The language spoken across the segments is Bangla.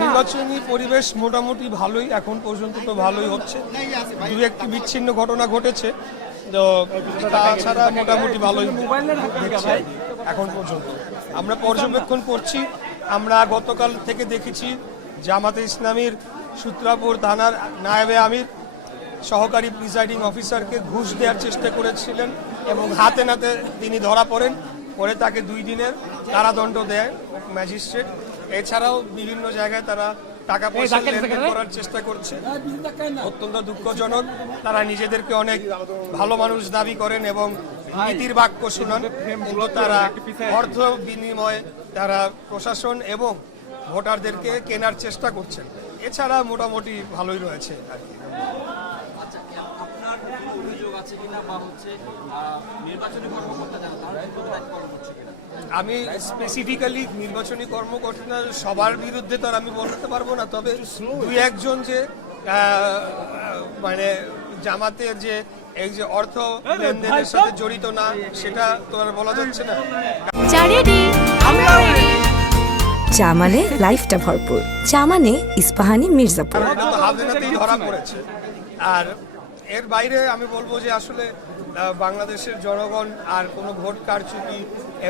নির্বাচনী পরিবেশ মোটামুটি ভালোই, এখন পর্যন্ত তো ভালোই হচ্ছে। দু একটি বিচ্ছিন্ন ঘটনা ঘটেছে, তো তাছাড়া মোটামুটি ভালোই দেখছি এখন পর্যন্ত। আমরা পর্যবেক্ষণ করছি। আমরা গতকাল থেকে দেখেছি জামাতে ইসলামীর সূত্রাপুর থানার নায়েবে আমির সহকারী প্রিসাইডিং অফিসারকে ঘুষ দেওয়ার চেষ্টা করেছিলেন এবং হাতে নাতে তিনি ধরা পড়েন। পরে তাকে 2 দিনের কারাদণ্ড দেয় ম্যাজিস্ট্রেট। এছাড়াও বিভিন্ন জায়গায় তারা টাকা পয়সা লেনদেন করার চেষ্টা করছে, অত্যন্ত দুঃখজনক। তারা নিজেদেরকে অনেক ভালো মানুষ দাবি করেন এবং নীতির বাক্য শোনান, কিন্তু তারা অর্থ বিনিময়ে তারা প্রশাসন এবং ভোটারদেরকে কেনার চেষ্টা করছেন। এছাড়া মোটামুটি ভালোই রয়েছে আর কি। আমি স্পেসিফিক্যালি নির্বাচনী কর্মকর্তা সবার বিরুদ্ধে তো আর আমি বলতে পারবো না, তবে 2-1 যে মানে জামাতের যে এই যে অর্থ লেনদেনের সাথে জড়িত না, সেটা তো আর বলা যাচ্ছে না। চা মানে লাইফটা ভরপুর, চা মানে ইস্পাহানি মির্জাপুর। হাতে নাতেই ধরা পড়েছে। আর এর বাইরে আমি বলবো যে আসলে বাংলাদেশের জনগণ আর কোনো ভোট কারচুপি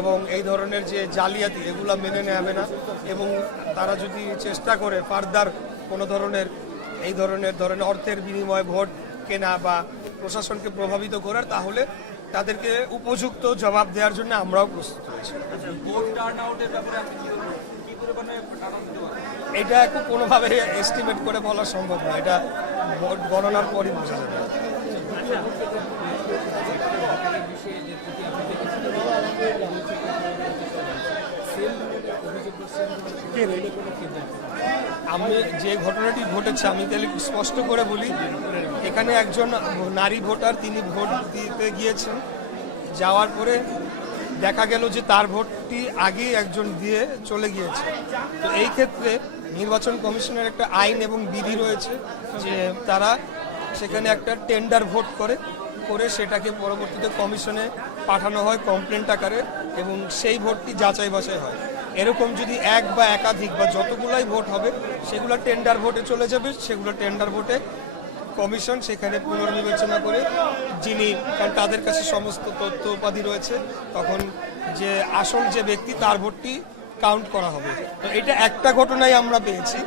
এবং এই ধরনের যে জালিয়াতি এগুলো মেনে নেবে না, এবং তারা যদি চেষ্টা করে ফার্দার কোনো ধরনের এই ধরনের অর্থের বিনিময়ে ভোট কেনা বা প্রশাসনকে প্রভাবিত করার, তাহলে তাদেরকে উপযুক্ত জবাব দেওয়ার জন্য আমরাও প্রস্তুত রয়েছি। এটা একটু কোনোভাবে এস্টিমেট করে বলা সম্ভব না, এটা ভোট গণনার পরই বোঝা যাবে। আমি যে ঘটনাটি ঘটেছে আমি তাহলে স্পষ্ট করে বলি, এখানে একজন নারী ভোটার, তিনি ভোট দিতে গিয়েছেন, যাওয়ার পরে দেখা গেল যে তার ভোটটি আগেই একজন দিয়ে চলে গিয়েছে। তো এই ক্ষেত্রে নির্বাচন কমিশনের একটা আইন এবং বিধি রয়েছে যে তারা সেখানে একটা টেন্ডার ভোট করে সেটাকে পরবর্তীতে কমিশনে পাঠানো হয় কমপ্লেন্ট আকারে, এবং সেই ভোটটি যাচাই বাছাই হয়। এরকম যদি এক বা একাধিক বা যতগুলাই ভোট হবে সেগুলো টেন্ডার ভোটে চলে যাবে, সেগুলো টেন্ডার ভোটে কমিশন সেখানে পুনর্বিবেচনা করে, যিনি, কারণ তাদের কাছে সমস্ত তথ্য উপাধি রয়েছে, তখন যে আসল যে ব্যক্তি তার ভোটটি কাউন্ট করা হবে। তো এটা একটা ঘটনাই আমরা পেয়েছি,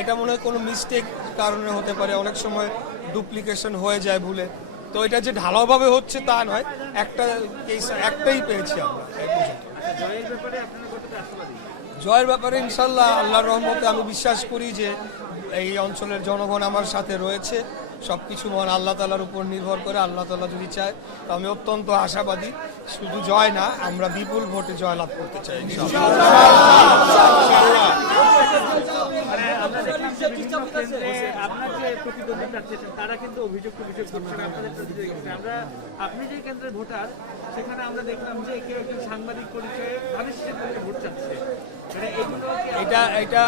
এটা মনে হয় কোনো মিস্টেক কারণে হতে পারে, অনেক সময় ডুপ্লিকেশন হয়ে যায় ভুলে। তো এটা যে ঢালাওভাবে হচ্ছে তা নয়, একটা কেস একটাই পেয়েছি আমরা এই পর্যন্ত। জয়ের ব্যাপারে ইনশাল্লাহ আল্লাহর রহমতে আমি বিশ্বাস করি যে এই অঞ্চলের জনগণ আমার সাথে রয়েছে। সবকিছু মহান আল্লাহ তাআলার উপর নির্ভর করে, আল্লাহ তাআলা যদি চায় তো আমি অত্যন্ত আশাবাদী। শুধু জয় না, আমরা বিপুল ভোটে জয়লাভ করতে চাই তারা কিন্তু অভিযোগ করছেন আপনাদের প্রতিযোগিতা। আপনি যে কেন্দ্রের ভোটার, সেখানে আমরা দেখলাম যে কেউ একজন সাংবাদিক পরিচয়ে ভবিষ্যৎ ভোট চাচ্ছে। এটা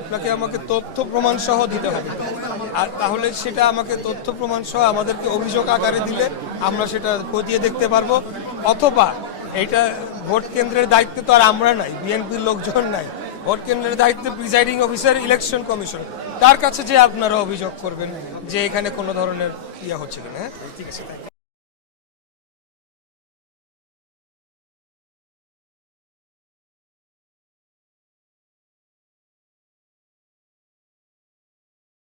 আপনাকে আমাকে তথ্য প্রমাণ সহ দিতে হবে, আর তাহলে সেটা আমাকে তথ্য প্রমাণ সহ আমাদেরকে অভিযোগ আকারে দিলে আমরা সেটা খতিয়ে দেখতে পারবো। অথবা এটা ভোট কেন্দ্রের দায়িত্বে তো আর আমরা নাই, বিএনপির লোকজন নাই, ভোট কেন্দ্রের দায়িত্বে প্রিসাইডিং অফিসার, ইলেকশন কমিশন, তার কাছে যে আপনারা অভিযোগ করবেন যে এখানে কোনো ধরনের ইয়ে হচ্ছে কিনা। ঠিক আছে।